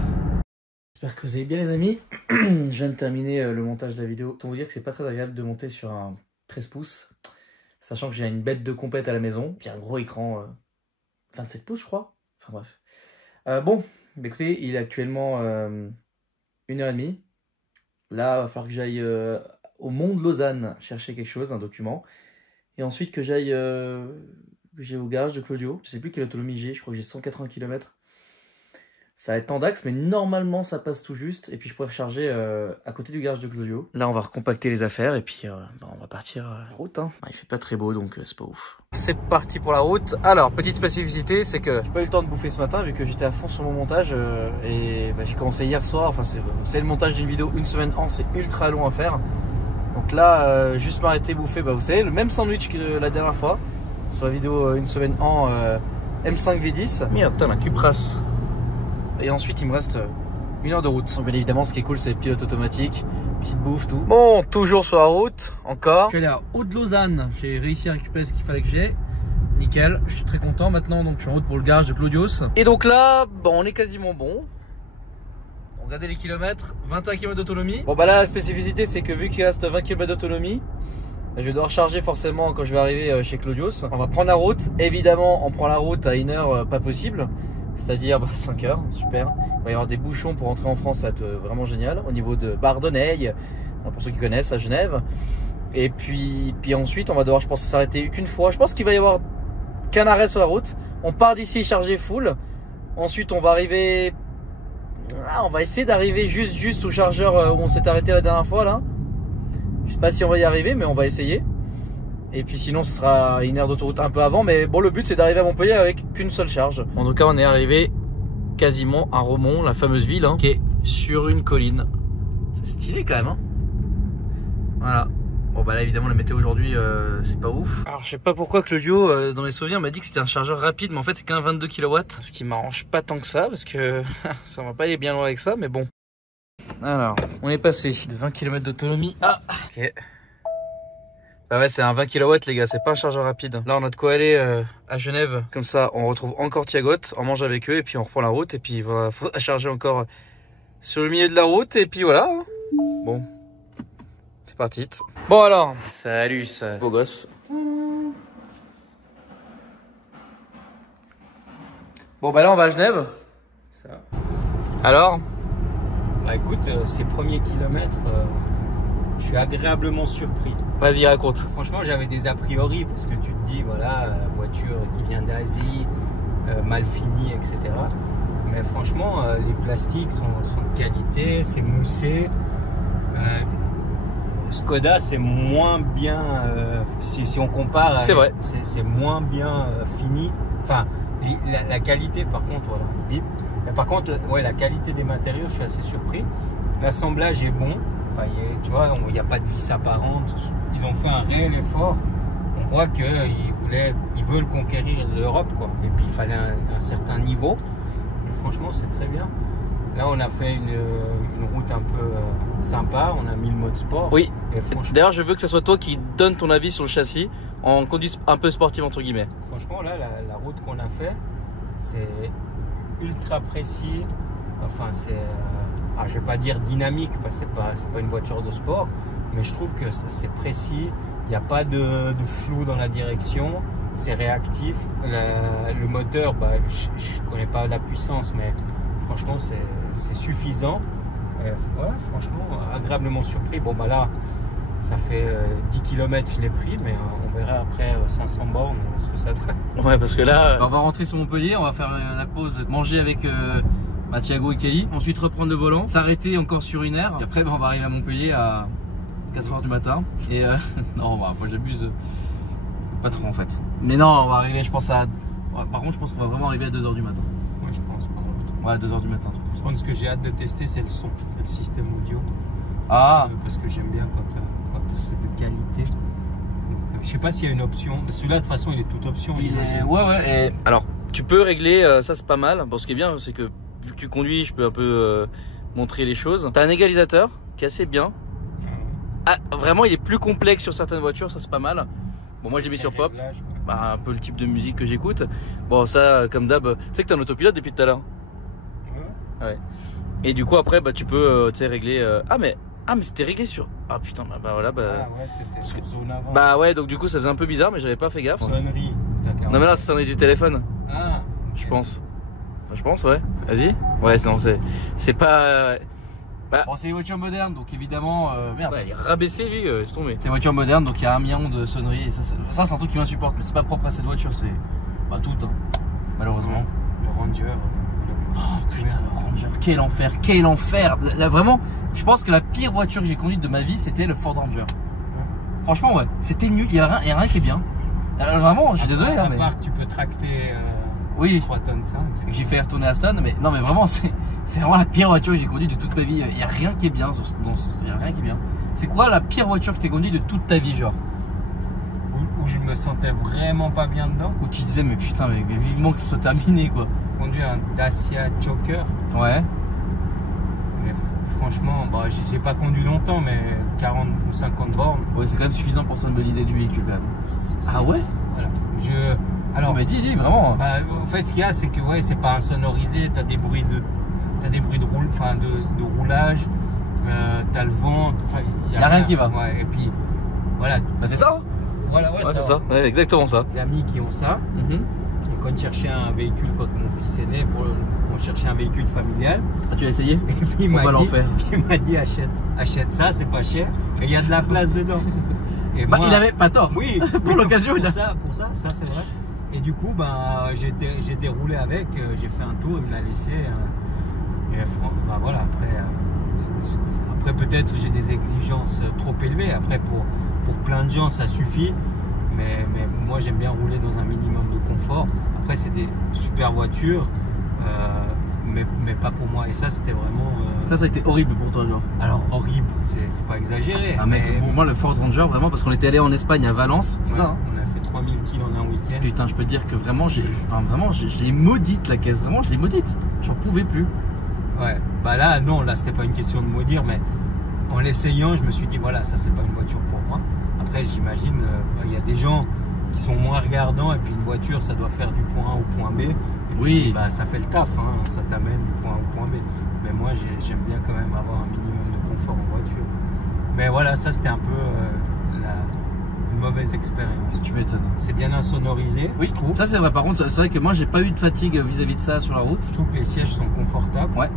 J'espère que vous allez bien les amis. Je viens de terminer le montage de la vidéo. Autant vous dire que c'est pas très agréable de monter sur un 13 pouces. Sachant que j'ai une bête de compète à la maison. Puis un gros écran 27 pouces je crois. Enfin bref. Bon, bah, écoutez, il est actuellement 1h30. Là, il va falloir que j'aille au Mont de Lausanne chercher quelque chose, un document. Et ensuite que j'aille au garage de Claudio. Je sais plus quelle autonomie j'ai, je crois que j'ai 180 km. Ça va être en d'axe, mais normalement ça passe tout juste. Et puis je pourrais recharger à côté du garage de Claudio. Là on va recompacter les affaires et puis bah, on va partir en route. Hein. Il fait pas très beau donc c'est pas ouf. C'est parti pour la route. Alors petite spécificité, c'est que j'ai pas eu le temps de bouffer ce matin vu que j'étais à fond sur mon montage. Et bah, j'ai commencé hier soir. Enfin c'est le montage d'une vidéo une semaine en, c'est ultra long à faire. Donc là juste m'arrêter bouffer, bah, vous savez le même sandwich que la dernière fois. Sur la vidéo une semaine en M5 V10. Merde, putain ma Cupras. Et ensuite il me reste 1 heure de route. Donc bien évidemment ce qui est cool c'est le pilote automatique, petite bouffe, tout. Bon, toujours sur la route, encore. Je suis allé à Haute-Lausanne, j'ai réussi à récupérer ce qu'il fallait que j'ai. Nickel, je suis très content maintenant, donc je suis en route pour le garage de Claudios. Et donc là, bon, on est quasiment bon. Regardez les kilomètres, 21 km d'autonomie. Bon bah là la spécificité c'est que vu qu'il reste 20 km d'autonomie, je vais devoir charger forcément quand je vais arriver chez Claudios. On va prendre la route, évidemment on prend la route à 1 heure pas possible. C'est-à-dire 5 heures, super. Il va y avoir des bouchons pour rentrer en France, ça va être vraiment génial. Au niveau de Bardonnay, pour ceux qui connaissent, à Genève. Et puis ensuite, on va devoir, je pense, s'arrêter qu'une fois. Je pense qu'il va y avoir qu'un arrêt sur la route. On part d'ici chargé full. Ensuite, on va arriver... on va essayer d'arriver juste au chargeur où on s'est arrêté la dernière fois, là. Je sais pas si on va y arriver, mais on va essayer. Et puis sinon ce sera 1 heure d'autoroute un peu avant. Mais bon, le but c'est d'arriver à Montpellier avec qu'une seule charge. En tout cas on est arrivé quasiment à Romont, la fameuse ville hein, qui est sur une colline. C'est stylé quand même hein. Voilà. Bon bah là évidemment la météo aujourd'hui c'est pas ouf. Alors je sais pas pourquoi Claudio dans les souvenirs m'a dit que c'était un chargeur rapide. Mais en fait c'est qu'un 22 kW. Ce qui m'arrange pas tant que ça. Parce que ça va pas aller bien loin avec ça. Mais bon. Alors on est passé de 20 km d'autonomie à... Ok. Bah ouais c'est un 20 kW les gars, c'est pas un chargeur rapide. Là on a de quoi aller à Genève. Comme ça on retrouve encore Thiagot, on mange avec eux et puis on reprend la route. Et puis voilà, faut charger encore sur le milieu de la route. Et puis voilà. Bon, c'est parti. Bon alors, salut ça, beau gosse. Bon bah là on va à Genève. Ça. Alors bah écoute, ces premiers kilomètres, je suis agréablement surpris. Vas-y raconte. Franchement j'avais des a priori parce que tu te dis voilà, voiture qui vient d'Asie, mal finie, etc. Mais franchement les plastiques sont de qualité, c'est moussé. Skoda c'est moins bien, si on compare, c'est vrai, c'est moins bien fini. Enfin la qualité par contre, voilà, il bip. Mais par contre ouais, la qualité des matériaux je suis assez surpris. L'assemblage est bon. Enfin, tu vois, il n'y a pas de vis apparente. Ils ont fait un réel effort. On voit qu'ils veulent conquérir l'Europe, quoi. Et puis il fallait un certain niveau. Mais franchement, c'est très bien. Là, on a fait une route un peu sympa. On a mis le mode sport. Oui. Franchement... D'ailleurs, je veux que ce soit toi qui donne ton avis sur le châssis en conduite un peu sportive entre guillemets. Franchement, là, la route qu'on a fait, c'est ultra précis. Enfin, c'est je vais pas dire dynamique parce que c'est pas une voiture de sport, mais je trouve que c'est précis. Il n'y a pas de flou dans la direction, c'est réactif. Le moteur, bah, je ne connais pas la puissance, mais franchement, c'est suffisant. Ouais, franchement, agréablement surpris. Bon, bah là, ça fait 10 km je l'ai pris, mais on verra après 500 bornes ce que ça donne. Ouais, parce que là, on va rentrer sur Montpellier, on va faire la pause, manger avec Thiago et Kelly, ensuite reprendre le volant, s'arrêter encore sur 1 heure, et après on va arriver à Montpellier à 4 h du matin. Et non, bah, moi j'abuse pas trop en fait. Mais non, on va arriver, je pense à. Ouais, par contre, je pense qu'on va vraiment arriver à 2 h du matin. Ouais, je pense pas. Ouais, 2 h du matin. Je pense que j'ai hâte de tester, c'est le son, le système audio. Ah, parce que j'aime bien quand c'est de qualité. Donc, je sais pas s'il y a une option. Celui-là, de toute façon, il est toute option. Ouais. Et alors, tu peux régler, ça c'est pas mal. Bon, ce qui est bien, c'est que vu que tu conduis, je peux un peu montrer les choses. T'as un égalisateur qui est assez bien. Ah, vraiment, il est plus complexe sur certaines voitures, ça c'est pas mal. Bon, moi je l'ai mis sur pop. Bah, un peu le type de musique que j'écoute. Bon, ça, comme d'hab, tu sais que t'as un autopilote depuis tout à l'heure. Ouais. Et du coup, après, bah, tu peux, tu sais, régler. Ah, mais c'était réglé sur. Ah putain, bah voilà. Bah, ouais, t'étais sur zone avant. Bah ouais, donc du coup, ça faisait un peu bizarre, mais j'avais pas fait gaffe. Sonnerie. Non, mais là, c'est sonnerie du téléphone. Ah, je pense. Enfin, je pense, ouais. Vas-y. Ouais, non, c'est pas. Bah. Bon, c'est des voitures modernes, donc évidemment. Merde. Ouais, il est rabaissé, lui, c'est tombé. C'est des voitures modernes, donc il y a 1 million de sonneries. Et ça, c'est un truc qui m'insupporte, mais c'est pas propre à cette voiture, c'est. Bah, tout, hein, malheureusement. Le Ranger. Oh putain, le Ranger, quel enfer, quel enfer. Là, vraiment, je pense que la pire voiture que j'ai conduite de ma vie, c'était le Ford Ranger. Franchement, ouais, c'était nul, il y a rien qui est bien. Vraiment, je suis désolé là, mais. À part que tu peux tracter oui. 3 tonnes 5. J'ai fait retourner Aston, mais non, mais vraiment, c'est vraiment la pire voiture que j'ai conduite de toute ma vie. Il y a rien qui est bien, il y a rien qui est bien. C'est quoi la pire voiture que tu as conduite de toute ta vie, genre? Où je me sentais vraiment pas bien dedans. Où tu disais, mais putain, mais vivement que ce soit terminé, quoi. J'ai conduit un Dacia Joker. Ouais. Mais franchement, bah, j'ai pas conduit longtemps, mais 40 ou 50 bornes. Ouais, c'est quand même suffisant pour se donner une bonne idée du véhicule, quand même. Ah ouais? Voilà. Alors, mais dis, vraiment. Bah, en fait, ce qu'il y a, c'est que ouais, c'est pas insonorisé. T'as des bruits de roulage. T'as le vent. Enfin, y a rien qui va. Ouais, et puis voilà. Bah, c'est ça. Voilà, ouais, c'est ça. Ouais, exactement ça. Des amis qui ont ça. Et quand ils cherchaient un véhicule, quand mon fils est né, on cherchait un véhicule familial. Ah, tu l'as essayé? Et puis il m'a dit achète ça, c'est pas cher. Et il y a de la place dedans. Et bah, moi, il avait pas tort. Oui, pour l'occasion. Pour ça, ça c'est vrai. Et du coup, bah, j'ai été roulé avec, j'ai fait un tour, il me l'a laissé. Et bah, voilà, après peut-être j'ai des exigences trop élevées. Après, pour plein de gens, ça suffit. Mais moi, j'aime bien rouler dans un minimum de confort. Après, c'est des super voitures, mais pas pour moi. Et ça, c'était vraiment. Ça a été horrible pour toi, genre. Alors, horrible, faut pas exagérer. Ah, mec, pour moi, le Ford Ranger, vraiment, parce qu'on était allé en Espagne, à Valence, c'est ça, hein? On a fait 3000 km en un week-end. Putain, je peux te dire que vraiment, je l'ai maudite la caisse. Vraiment, je l'ai maudite. J'en pouvais plus. Ouais, bah là, non, là, c'était pas une question de maudire, mais en l'essayant, je me suis dit, voilà, ça, c'est pas une voiture pour moi. Après, j'imagine, il y a des gens qui sont moins regardants, et puis une voiture, ça doit faire du point A au point B. Et oui. Puis, bah, ça fait le taf, hein, ça t'amène du point A au point B. Mais moi, j'aime bien quand même avoir un minimum de confort en voiture. Mais voilà, ça, c'était un peu une mauvaise expérience. Tu m'étonnes. C'est bien insonorisé, oui, je trouve. Ça, c'est vrai. Par contre, c'est vrai que moi, j'ai pas eu de fatigue vis-à-vis de ça sur la route. Je trouve que les sièges sont confortables. Ouais.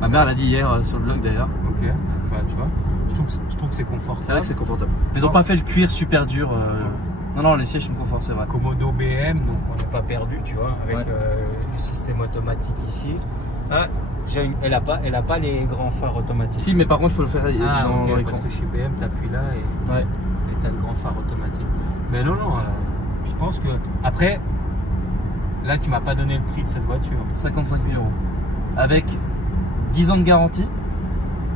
Ma mère l'a dit hier sur le blog d'ailleurs. Ok. Bah, tu vois. Je trouve que c'est confortable. C'est vrai que c'est confortable. Ils ont pas fait le cuir super dur. Non, les sièges sont confortables, c'est vrai. Commodo BM, donc on n'est pas perdu, tu vois, avec le système automatique ici. Ah, elle a pas les grands phares automatiques. Si, mais par contre, il faut le faire dans l'écran. Parce que chez BM, tu appuies là et tu as le grand phare automatique. Mais non, je pense que. Après, là, tu m'as pas donné le prix de cette voiture. 55 000 €. Avec 10 ans de garantie.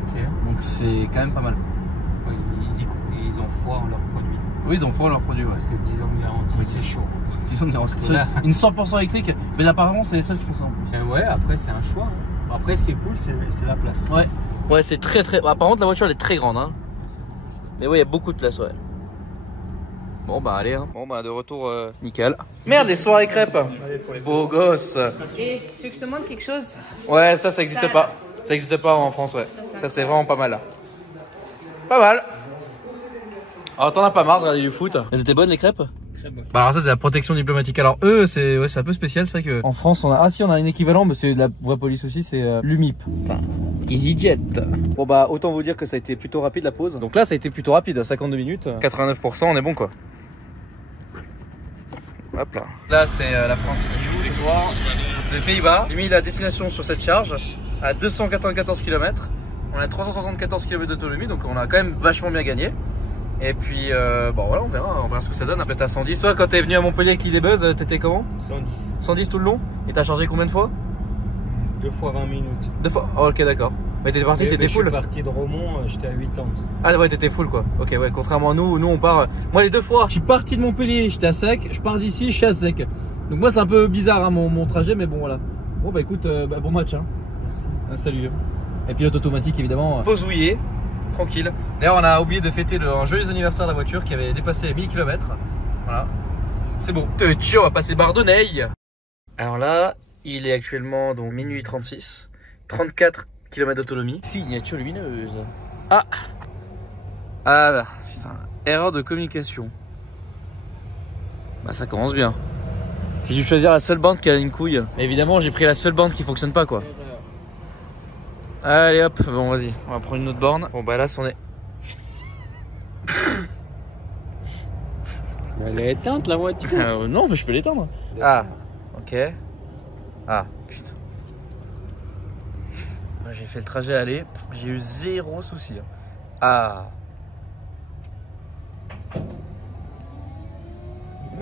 Okay. Donc c'est quand même pas mal. Ouais, ils ont foi en leurs produits. Oui, ils ont foi en leurs produits. Ouais. Parce que 10 ans de garantie, c'est chaud. 10 ans de garantie. Une 100% électrique, mais apparemment, c'est les seuls qui font ça en plus. Ouais, après, c'est un choix. Après, ce qui est cool, c'est la place. Ouais. Ouais, c'est très. Bah, par contre, la voiture, elle est très grande. Hein. Mais ouais, il y a beaucoup de place, ouais. Bon, bah, allez. Hein. Bon, bah, de retour, nickel. Merde, les soirées crêpes. Beau gosse. Et tu veux que je te montre quelque chose? Ouais, ça n'existe pas. Ça n'existe pas en France, ouais. Ça, c'est vraiment pas mal. Pas mal. Alors t'en as pas marre de regarder du foot? Elles étaient bonnes les crêpes? Très bon. Bah alors ça c'est la protection diplomatique. Alors eux c'est ouais, un peu spécial, c'est vrai que en France on a on a un équivalent mais c'est de la vraie police aussi, c'est l'UMIP. Enfin, EasyJet. Bon bah autant vous dire que ça a été plutôt rapide la pause. Donc là ça a été plutôt rapide, 52 minutes, 89%, on est bon quoi. Hop là. Là c'est la France qui joue ce soir contre les Pays-Bas. J'ai mis la destination sur cette charge à 294 km. On a 374 km d'autonomie, donc on a quand même vachement bien gagné. Et puis, bon voilà, on verra ce que ça donne. Peut-être à 110. Toi, quand t'es venu à Montpellier avec l'idée buzz, t'étais comment? 110. 110 tout le long? Et t'as chargé combien de fois? 2 fois 20 minutes. 2 fois? Oh, ok, d'accord. Mais t'étais parti, t'étais full? Je suis parti de Romont, j'étais à 80. Ah ouais, t'étais full quoi. Ok, ouais, contrairement à nous on part. Moi, les 2 fois, je suis parti de Montpellier, j'étais à sec. Je pars d'ici, je suis à sec. Donc, moi, c'est un peu bizarre hein, mon trajet, mais bon, voilà. Bon, bah écoute, bon match. Hein. Merci. Salut. Et pilote automatique évidemment. Posouillé, tranquille. D'ailleurs on a oublié de fêter un joyeux anniversaire de la voiture qui avait dépassé les 1000 km. Voilà. C'est bon. Tiens, on va passer Bardonnay. Alors là, il est actuellement donc minuit 36. 34 km d'autonomie. Signature lumineuse. Ah là, putain. Erreur de communication. Bah ça commence bien. J'ai dû choisir la seule bande qui a une couille. Mais évidemment j'ai pris la seule bande qui fonctionne pas quoi. Allez hop, bon vas-y, on va prendre une autre borne. Bon bah là c'en est. Elle est éteinte la voiture. Non mais je peux l'éteindre. Ah, ok. Ah, putain. J'ai fait le trajet aller, j'ai eu 0 souci. Ah.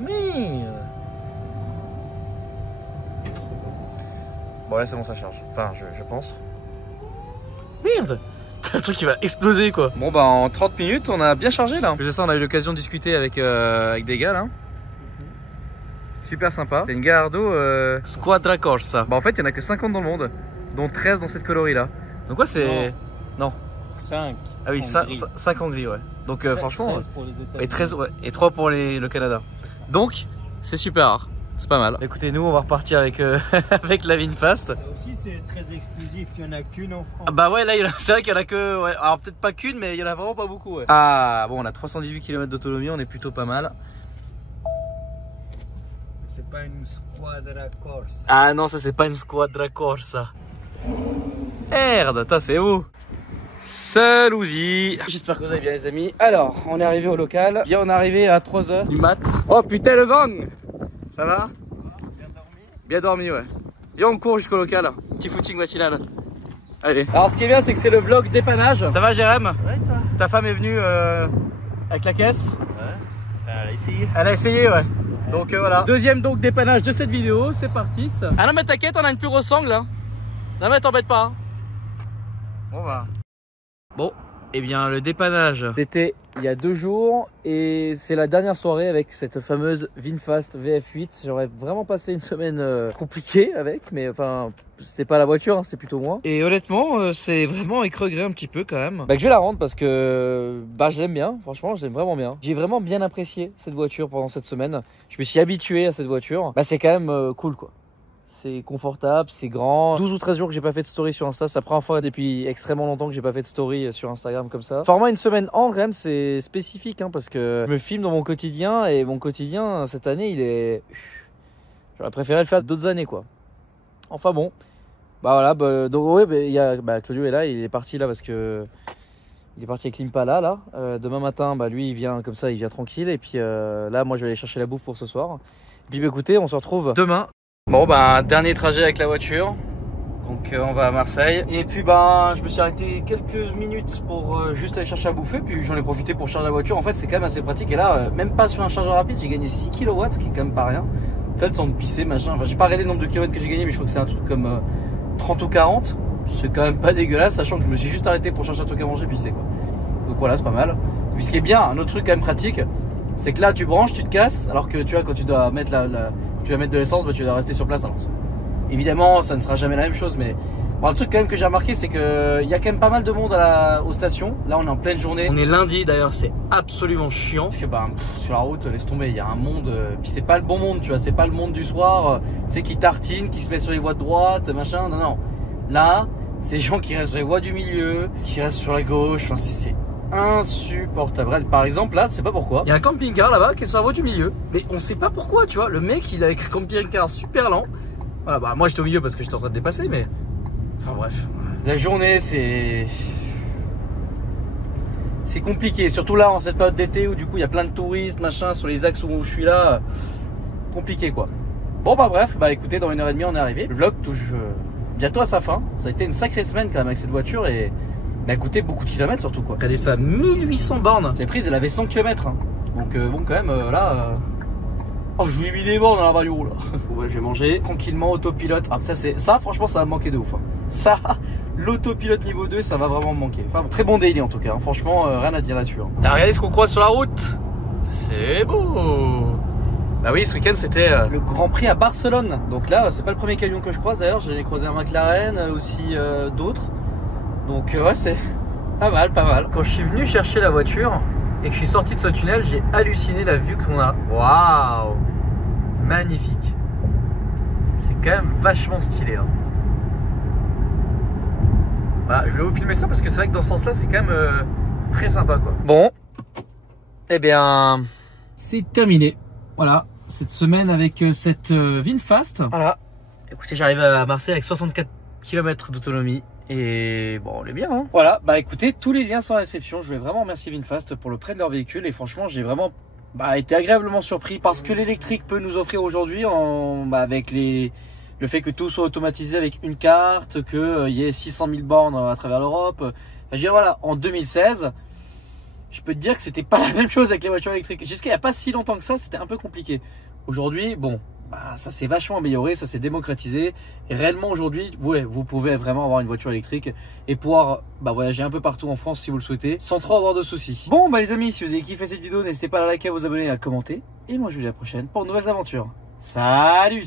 Mais... Bon là c'est bon, ça charge. Enfin je pense. Merde, c'est un truc qui va exploser quoi. Bon bah en 30 minutes on a bien chargé là. C'est ça, on a eu l'occasion de discuter avec des gars là. Super sympa. C'est une Gallardo Squadra Corsa. Bah en fait il y en a que 50 dans le monde, dont 13 dans cette coloris là. Donc quoi c'est... Non. 5. Ah oui, 5 en gris ouais. Donc franchement... 13 pour les États-Unis. Et 13 ouais. Et 3 pour le Canada. Donc c'est super rare. C'est pas mal. Écoutez, nous on va repartir avec, avec la VinFast. Ça aussi c'est très exclusif, il n'y en a qu'une en France. Ah bah ouais, là c'est vrai qu'il y en a que... Ouais. Alors peut-être pas qu'une, mais il y en a vraiment pas beaucoup. Ouais. Ah bon, on a 318 km d'autonomie, on est plutôt pas mal. C'est pas une Squadra Corsa. Ah non, ça c'est pas une Squadra Corsa. Merde, c'est où? Salut. J'espère que vous allez bien les amis. Alors, on est arrivé au local. Bien, on est arrivé à 3h du mat. Oh putain le vent. Ça va? Bien dormi? Bien dormi ouais. Viens on court jusqu'au local. Petit footing matinal. Allez. Alors ce qui est bien c'est que c'est le vlog dépannage. Ça va Jérém? Ouais toi? Ta femme est venue avec la caisse? Ouais. Elle a essayé. Elle a essayé ouais. Donc voilà. Deuxième donc dépannage de cette vidéo, c'est parti. Ah non mais t'inquiète, on a une plus grosse sangle là. Non mais t'embête pas. Bon bah. Bon, eh bien le dépannage c'était il y a 2 jours et c'est la dernière soirée avec cette fameuse VinFast VF8. J'aurais vraiment passé une semaine compliquée avec, mais enfin c'était pas la voiture, hein, c'était plutôt moi. Et honnêtement c'est vraiment écreugré un petit peu quand même. Bah que je vais la rendre parce que bah je l'aime bien, franchement je l'aime vraiment bien. J'ai vraiment bien apprécié cette voiture pendant cette semaine. Je me suis habitué à cette voiture. Bah c'est quand même cool quoi. C'est confortable, c'est grand. 12 ou 13 jours que j'ai pas fait de story sur Insta. C'est la première fois depuis extrêmement longtemps que j'ai pas fait de story sur Instagram comme ça. Format une semaine en, quand même, c'est spécifique hein, parce que je me filme dans mon quotidien et mon quotidien cette année, il est... J'aurais préféré le faire d'autres années quoi. Enfin bon. Bah voilà, donc ouais, il y a, Claudio est là, il est parti là parce que... Il est parti avec l'Impala là. Demain matin, lui il vient comme ça, il vient tranquille. Et puis là, moi je vais aller chercher la bouffe pour ce soir. Et puis écoutez, on se retrouve demain. Bon dernier trajet avec la voiture. Donc on va à Marseille. Et puis je me suis arrêté quelques minutes pour juste aller chercher à bouffer. Puis j'en ai profité pour charger la voiture. En fait c'est quand même assez pratique. Et là même pas sur un chargeur rapide, j'ai gagné 6 kW, ce qui est quand même pas rien. Peut-être sans me pisser machin. Enfin j'ai pas regardé le nombre de kilomètres que j'ai gagné, mais je crois que c'est un truc comme 30 ou 40. C'est quand même pas dégueulasse, sachant que je me suis juste arrêté pour chercher un truc à manger, pisser quoi. Donc voilà, c'est pas mal. Et puis ce qui est bien, un autre truc quand même pratique, c'est que là tu branches, tu te casses, alors que tu vois quand tu dois mettre tu vas mettre de l'essence, tu dois rester sur place. Alors, évidemment, ça ne sera jamais la même chose, mais bon, un truc quand même que j'ai remarqué, c'est que il y a quand même pas mal de monde aux stations. Là, on est en pleine journée. On est lundi d'ailleurs, c'est absolument chiant parce que sur la route, laisse tomber, il y a un monde. Puis c'est pas le bon monde, tu vois, c'est pas le monde du soir, tu sais, qui tartine, qui se met sur les voies de droite, machin. Non. Là, c'est les gens qui restent sur les voies du milieu, qui restent sur la gauche. Enfin, c'est insupportable. Par exemple, là, tu sais pas pourquoi. Il y a un camping-car là-bas qui est sur la voie du milieu. Mais on sait pas pourquoi, tu vois. Le mec, il a écrit camping-car super lent. Voilà, bah moi j'étais au milieu parce que j'étais en train de dépasser, mais. Enfin bref. La journée, c'est compliqué. Surtout là, en cette période d'été où du coup il y a plein de touristes, machin, sur les axes où je suis là. Compliqué quoi. Bon bah bref, bah écoutez, dans 1h30 on est arrivé. Le vlog touche bientôt à sa fin. Ça a été une sacrée semaine quand même avec cette voiture et elle a coûté beaucoup de kilomètres surtout quoi. Regardez ça, 1800 bornes. Je l'ai prise, elle avait 100 km. Hein. Donc bon quand même là... Oh je lui ai mis les bornes dans la value là. Bon, ouais, je vais manger tranquillement, autopilote. Ah ça franchement ça va me manquer de ouf. Hein. Ça, l'autopilote niveau 2 ça va vraiment me manquer. Enfin très bon daily en tout cas. Hein. Franchement rien à dire là-dessus. Hein. Là, regardez ce qu'on croise sur la route. C'est beau. Bah oui, ce week-end c'était le Grand Prix à Barcelone. Donc là, c'est pas le premier camion que je croise d'ailleurs. J'en ai croisé un McLaren, aussi d'autres. Donc ouais, c'est pas mal, pas mal. Quand je suis venu chercher la voiture et que je suis sorti de ce tunnel, j'ai halluciné la vue qu'on a. Waouh, magnifique. C'est quand même vachement stylé. Hein. Voilà, je vais vous filmer ça parce que c'est vrai que dans ce sens-là, c'est quand même très sympa quoi. Bon, eh bien, c'est terminé. Voilà, cette semaine avec cette VinFast. Voilà, écoutez, j'arrive à Marseille avec 64 km d'autonomie. Et bon, on est bien. Hein. Voilà, bah écoutez, tous les liens sont en description. Je vais vraiment remercier VinFast pour le prêt de leur véhicule. Et franchement, j'ai vraiment été agréablement surpris parce que l'électrique peut nous offrir aujourd'hui avec le fait que tout soit automatisé avec une carte, qu'il y ait 600 000 bornes à travers l'Europe. Enfin, je veux dire, voilà, en 2016... je peux te dire que c'était pas la même chose avec les voitures électriques. Jusqu'à il n'y a pas si longtemps que ça, c'était un peu compliqué. Aujourd'hui, bon, ça s'est vachement amélioré, ça s'est démocratisé. Et réellement aujourd'hui, ouais, vous pouvez vraiment avoir une voiture électrique et pouvoir voyager un peu partout en France si vous le souhaitez, sans trop avoir de soucis. Bon, les amis, si vous avez kiffé cette vidéo, n'hésitez pas à la liker, à vous abonner et à commenter. Et moi, je vous dis à la prochaine pour de nouvelles aventures. Salut!